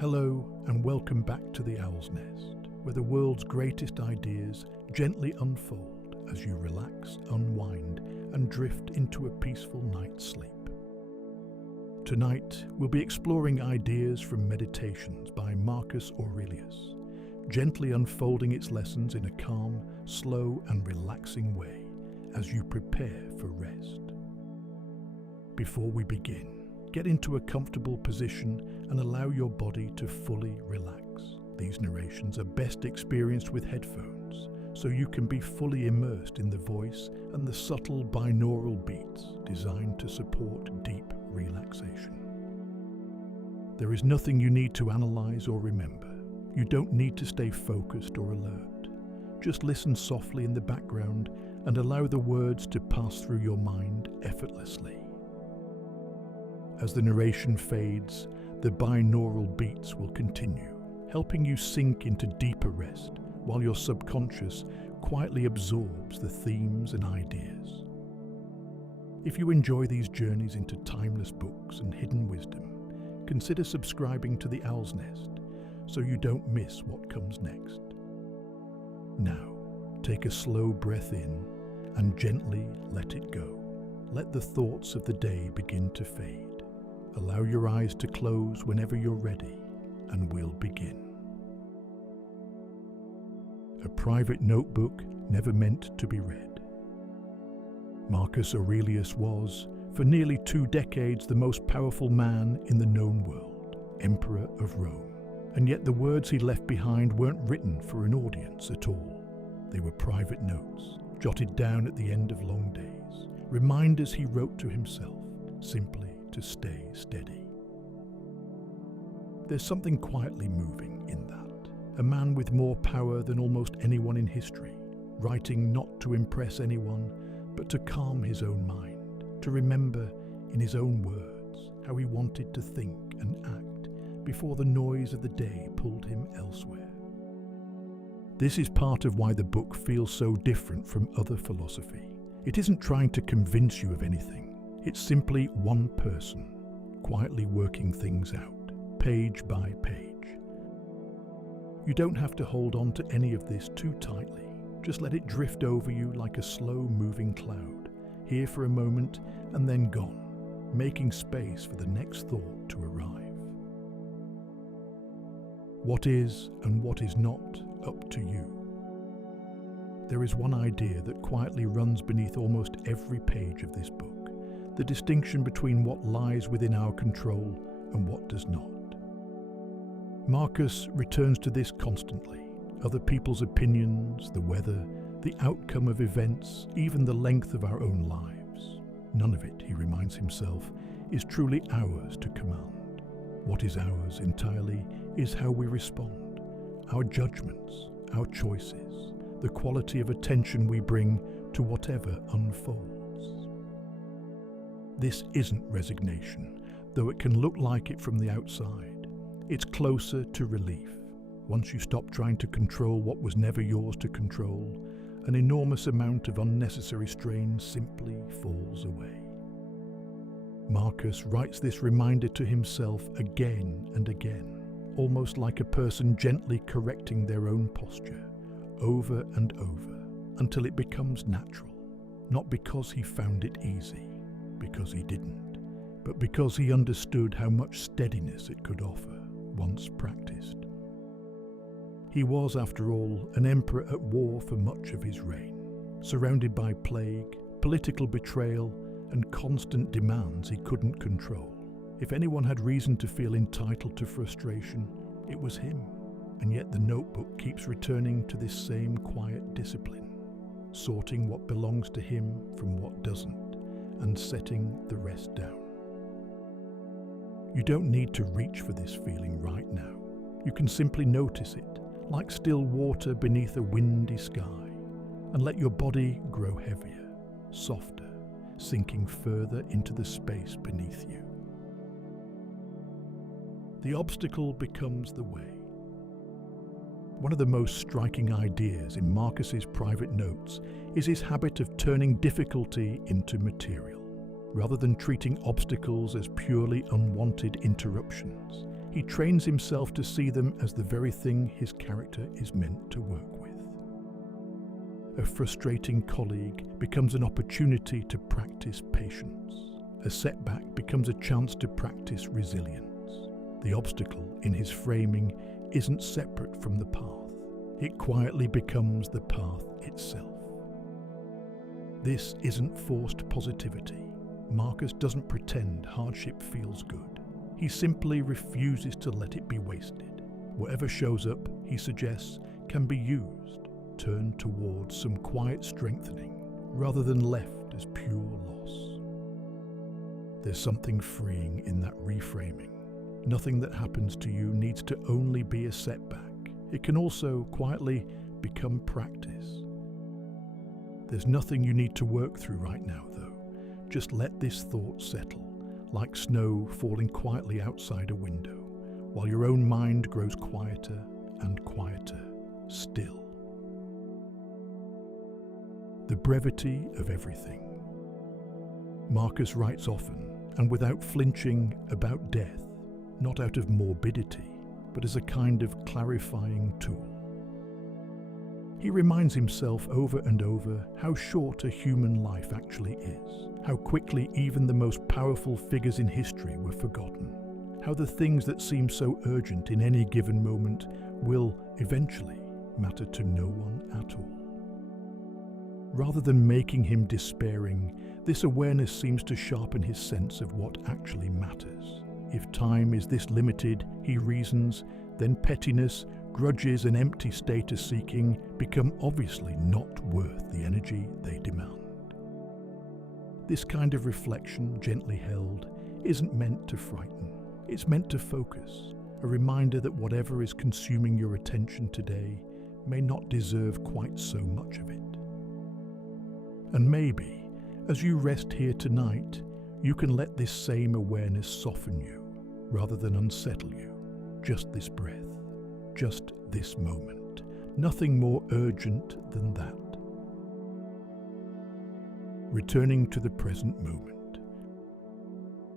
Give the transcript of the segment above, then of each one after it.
Hello and welcome back to the Owl's Nest, where the world's greatest ideas gently unfold as you relax, unwind and drift into a peaceful night's sleep. Tonight we'll be exploring ideas from Meditations by Marcus Aurelius, gently unfolding its lessons in a calm, slow and relaxing way as you prepare for rest. Before we begin, get into a comfortable position and allow your body to fully relax. These narrations are best experienced with headphones, so you can be fully immersed in the voice and the subtle binaural beats designed to support deep relaxation. There is nothing you need to analyze or remember. You don't need to stay focused or alert. Just listen softly in the background and allow the words to pass through your mind effortlessly. As the narration fades, the binaural beats will continue, helping you sink into deeper rest while your subconscious quietly absorbs the themes and ideas. If you enjoy these journeys into timeless books and hidden wisdom, consider subscribing to the Owl's Nest so you don't miss what comes next. Now, take a slow breath in and gently let it go. Let the thoughts of the day begin to fade. Allow your eyes to close whenever you're ready, and we'll begin. A private notebook never meant to be read. Marcus Aurelius was, for nearly 2 decades, the most powerful man in the known world, Emperor of Rome. And yet the words he left behind weren't written for an audience at all. They were private notes, jotted down at the end of long days, reminders he wrote to himself, simply to stay steady. There's something quietly moving in that. A man with more power than almost anyone in history, writing not to impress anyone, but to calm his own mind, to remember in his own words how he wanted to think and act before the noise of the day pulled him elsewhere. This is part of why the book feels so different from other philosophy. It isn't trying to convince you of anything. It's simply one person, quietly working things out, page by page. You don't have to hold on to any of this too tightly. Just let it drift over you like a slow-moving cloud, here for a moment and then gone, making space for the next thought to arrive. What is and what is not up to you? There is one idea that quietly runs beneath almost every page of this book. The distinction between what lies within our control and what does not. Marcus returns to this constantly. Other people's opinions, the weather, the outcome of events, even the length of our own lives. None of it, he reminds himself, is truly ours to command. What is ours entirely is how we respond, our judgments, our choices, the quality of attention we bring to whatever unfolds. This isn't resignation, though it can look like it from the outside. It's closer to relief. Once you stop trying to control what was never yours to control, an enormous amount of unnecessary strain simply falls away. Marcus writes this reminder to himself again and again, almost like a person gently correcting their own posture, over and over, until it becomes natural, not because he found it easy, because he didn't, but because he understood how much steadiness it could offer once practiced. He was, after all, an emperor at war for much of his reign, surrounded by plague, political betrayal, and constant demands he couldn't control. If anyone had reason to feel entitled to frustration, it was him. And yet the notebook keeps returning to this same quiet discipline, sorting what belongs to him from what doesn't, and setting the rest down. You don't need to reach for this feeling right now. You can simply notice it, like still water beneath a windy sky, and let your body grow heavier, softer, sinking further into the space beneath you. The obstacle becomes the way. One of the most striking ideas in Marcus's private notes is his habit of turning difficulty into material. Rather than treating obstacles as purely unwanted interruptions, He trains himself to see them as the very thing his character is meant to work with. A frustrating colleague becomes an opportunity to practice patience. A setback becomes a chance to practice resilience. The obstacle in his framing isn't separate from the path. It quietly becomes the path itself. This isn't forced positivity. Marcus doesn't pretend hardship feels good. He simply refuses to let it be wasted. Whatever shows up, he suggests, can be used, turned towards some quiet strengthening, rather than left as pure loss. There's something freeing in that reframing. Nothing that happens to you needs to only be a setback. It can also quietly become practice. There's nothing you need to work through right now, though. Just let this thought settle, like snow falling quietly outside a window, while your own mind grows quieter and quieter still. The brevity of everything. Marcus writes often, and without flinching, about death, not out of morbidity, but as a kind of clarifying tool. He reminds himself over and over how short a human life actually is, how quickly even the most powerful figures in history were forgotten, how the things that seem so urgent in any given moment will eventually matter to no one at all. Rather than making him despairing, this awareness seems to sharpen his sense of what actually matters. If time is this limited, he reasons, then pettiness, grudges and empty status-seeking become obviously not worth the energy they demand. This kind of reflection, gently held, isn't meant to frighten. It's meant to focus, a reminder that whatever is consuming your attention today may not deserve quite so much of it. And maybe, as you rest here tonight, you can let this same awareness soften you, rather than unsettle you. Just this breath. Just this moment. Nothing more urgent than that. Returning to the present moment.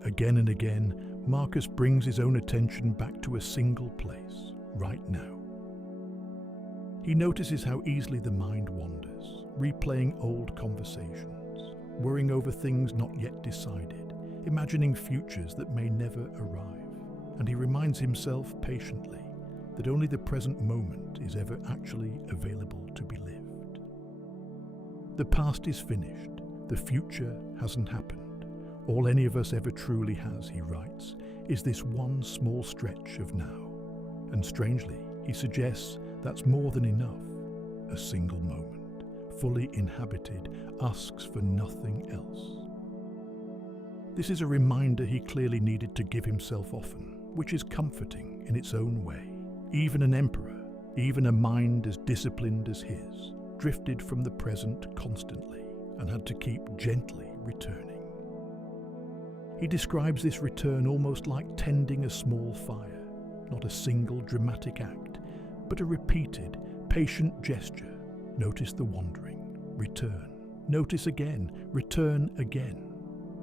Again and again, Marcus brings his own attention back to a single place, right now. He notices how easily the mind wanders, replaying old conversations, worrying over things not yet decided, imagining futures that may never arrive. And he reminds himself patiently that only the present moment is ever actually available to be lived. The past is finished, the future hasn't happened. All any of us ever truly has, he writes, is this one small stretch of now. And strangely, he suggests that's more than enough. A single moment, fully inhabited, asks for nothing else. This is a reminder he clearly needed to give himself often, which is comforting in its own way. Even an emperor, even a mind as disciplined as his, drifted from the present constantly and had to keep gently returning. He describes this return almost like tending a small fire, not a single dramatic act, but a repeated, patient gesture. Notice the wandering, return, notice again, return again.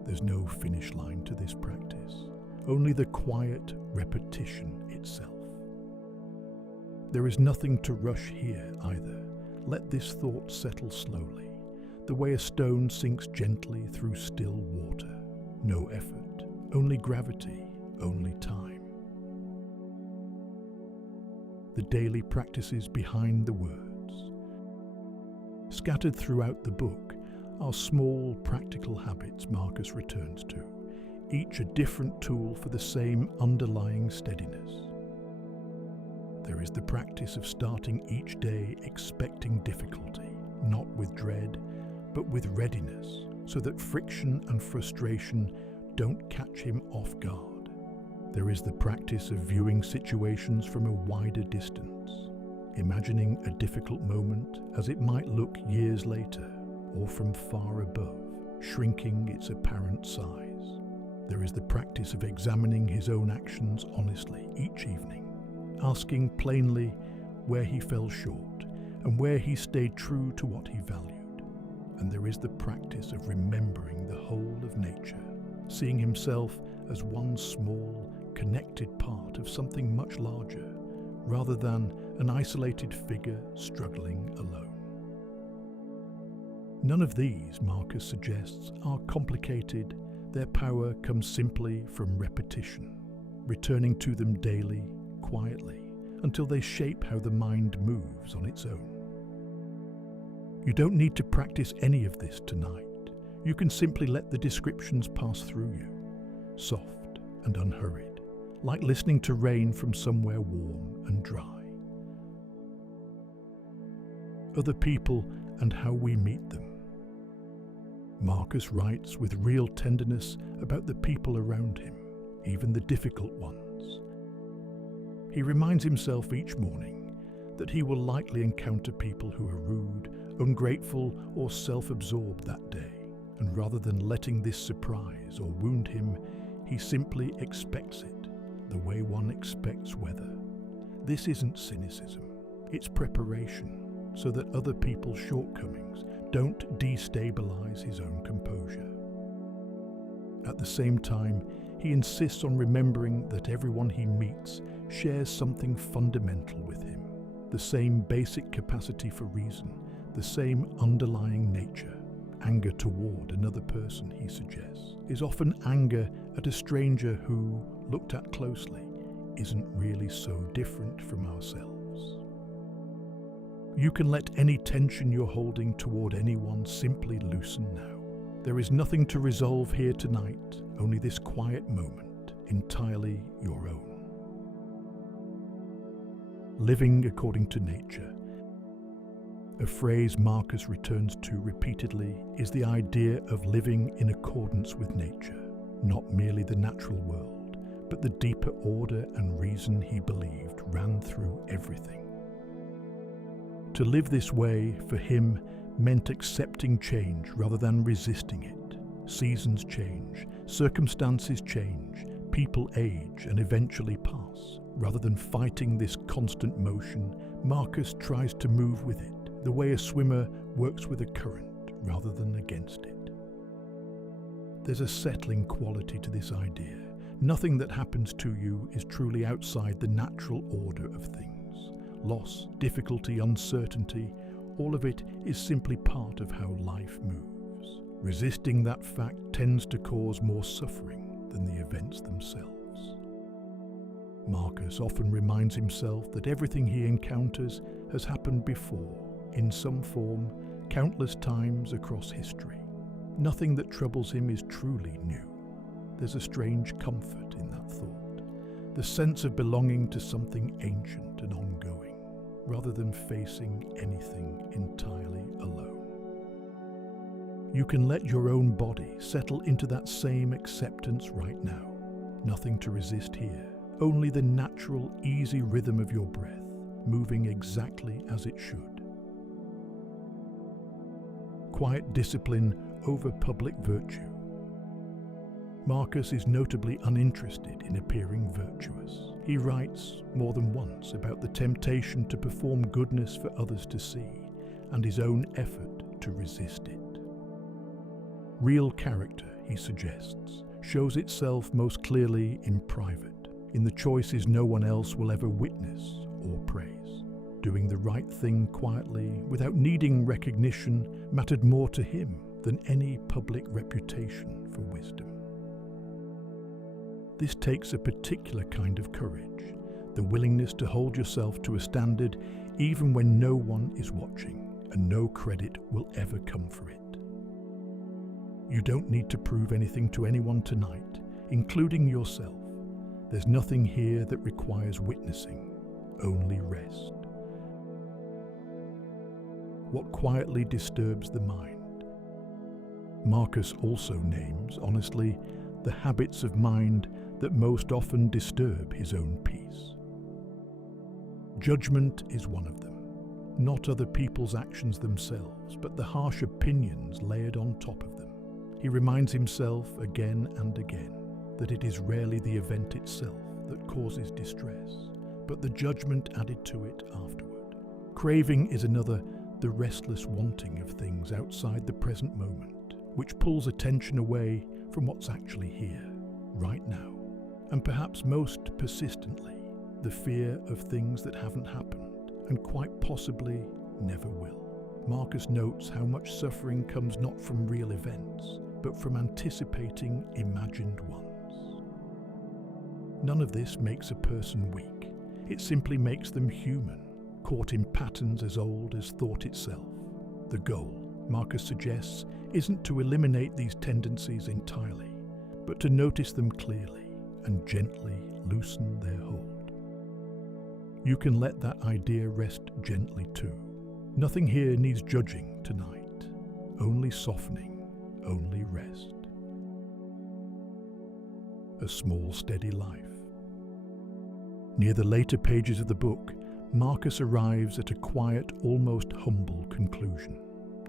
There's no finish line to this practice, only the quiet repetition itself. There is nothing to rush here either. Let this thought settle slowly, the way a stone sinks gently through still water. No effort, only gravity, only time. The daily practices behind the words. Scattered throughout the book are small practical habits Marcus returns to, each a different tool for the same underlying steadiness. There is the practice of starting each day expecting difficulty, not with dread, but with readiness, so that friction and frustration don't catch him off guard. There is the practice of viewing situations from a wider distance, imagining a difficult moment as it might look years later, or from far above, shrinking its apparent size. There is the practice of examining his own actions honestly each evening, asking plainly where he fell short and where he stayed true to what he valued. And there is the practice of remembering the whole of nature, seeing himself as one small, connected part of of something much larger, rather than an isolated figure struggling alone. None of these, Marcus suggests, are complicated. Their power comes simply from repetition, returning to them daily, quietly, until they shape how the mind moves on its own. You don't need to practice any of this tonight. You can simply let the descriptions pass through you, soft and unhurried, like listening to rain from somewhere warm and dry. Other people and how we meet them. Marcus writes with real tenderness about the people around him, even the difficult ones. He reminds himself each morning that he will likely encounter people who are rude, ungrateful, or self-absorbed that day, and rather than letting this surprise or wound him, he simply expects it, the way one expects weather. This isn't cynicism, it's preparation, so that other people's shortcomings don't destabilize his own composure. At the same time, he insists on remembering that everyone he meets shares something fundamental with him, the same basic capacity for reason, the same underlying nature. Anger toward another person, he suggests, is often anger at a stranger who, looked at closely, isn't really so different from ourselves. You can let any tension you're holding toward anyone simply loosen now. There is nothing to resolve here tonight, only this quiet moment, entirely your own. Living according to nature. A phrase Marcus returns to repeatedly is the idea of living in accordance with nature, not merely the natural world, but the deeper order and reason he believed ran through everything. To live this way, for him, meant accepting change rather than resisting it. Seasons change, circumstances change, people age and eventually pass. Rather than fighting this constant motion, Marcus tries to move with it, the way a swimmer works with a current rather than against it. There's a settling quality to this idea. Nothing that happens to you is truly outside the natural order of things. Loss, difficulty, uncertainty, all of it is simply part of how life moves. Resisting that fact tends to cause more suffering than the events themselves. Marcus often reminds himself that everything he encounters has happened before, in some form, countless times across history. Nothing that troubles him is truly new. There's a strange comfort in that thought, the sense of belonging to something ancient and ongoing, rather than facing anything entirely alone. You can let your own body settle into that same acceptance right now. Nothing to resist here, only the natural, easy rhythm of your breath, moving exactly as it should. Quiet discipline over public virtue. Marcus is notably uninterested in appearing virtuous. He writes more than once about the temptation to perform goodness for others to see, and his own effort to resist it. Real character, he suggests, shows itself most clearly in private, in the choices no one else will ever witness or praise. Doing the right thing quietly, without needing recognition, mattered more to him than any public reputation for wisdom. This takes a particular kind of courage, the willingness to hold yourself to a standard even when no one is watching, and no credit will ever come for it. You don't need to prove anything to anyone tonight, including yourself. There's nothing here that requires witnessing, only rest. What quietly disturbs the mind? Marcus also names, honestly, the habits of mind that most often disturb his own peace. Judgment is one of them, not other people's actions themselves, but the harsh opinions layered on top of them. He reminds himself again and again that it is rarely the event itself that causes distress, but the judgment added to it afterward. Craving is another, the restless wanting of things outside the present moment, which pulls attention away from what's actually here, right now. And perhaps most persistently, the fear of things that haven't happened and quite possibly never will. Marcus notes how much suffering comes not from real events, but from anticipating imagined ones. None of this makes a person weak. It simply makes them human, caught in patterns as old as thought itself. The goal, Marcus suggests, isn't to eliminate these tendencies entirely, but to notice them clearly and gently loosen their hold. You can let that idea rest gently too. Nothing here needs judging tonight, only softening, only rest. A small, steady life. Near the later pages of the book, Marcus arrives at a quiet, almost humble conclusion.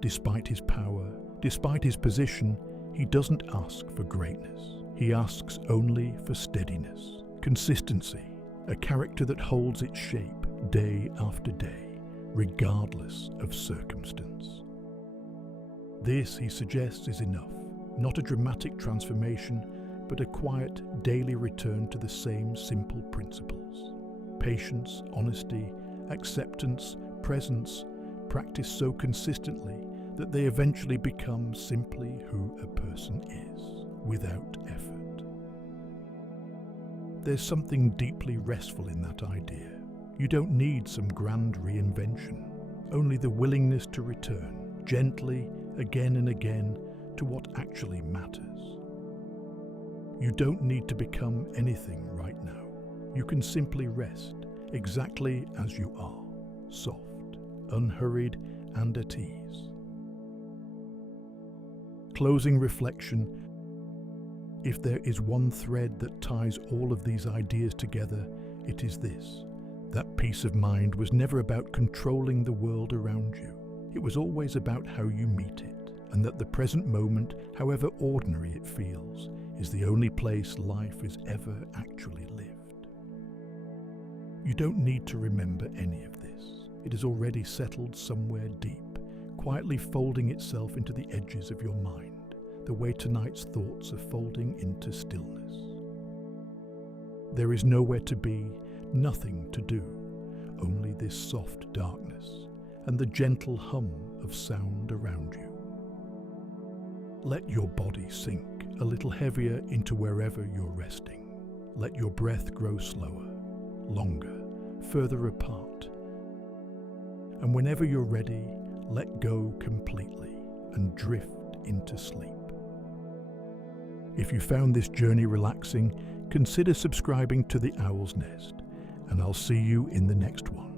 Despite his power, despite his position, he doesn't ask for greatness. He asks only for steadiness, consistency, a character that holds its shape day after day, regardless of circumstance. This, he suggests, is enough. Not a dramatic transformation, but a quiet, daily return to the same simple principles. Patience, honesty, acceptance, presence, practiced so consistently that they eventually become simply who a person is, without effort. There's something deeply restful in that idea. You don't need some grand reinvention, only the willingness to return, gently, again and again, to what actually matters. You don't need to become anything right now. You can simply rest, exactly as you are, soft, unhurried, and at ease. Closing reflection. If there is one thread that ties all of these ideas together, it is this. That peace of mind was never about controlling the world around you. It was always about how you meet it, and that the present moment, however ordinary it feels, is the only place life is ever actually lived. You don't need to remember any of this. It is already settled somewhere deep, quietly folding itself into the edges of your mind, the way tonight's thoughts are folding into stillness. There is nowhere to be, nothing to do, only this soft darkness and the gentle hum of sound around you. Let your body sink a little heavier into wherever you're resting. Let your breath grow slower, longer, further apart. And whenever you're ready, let go completely and drift into sleep. If you found this journey relaxing, consider subscribing to The Owl's Nest, and I'll see you in the next one.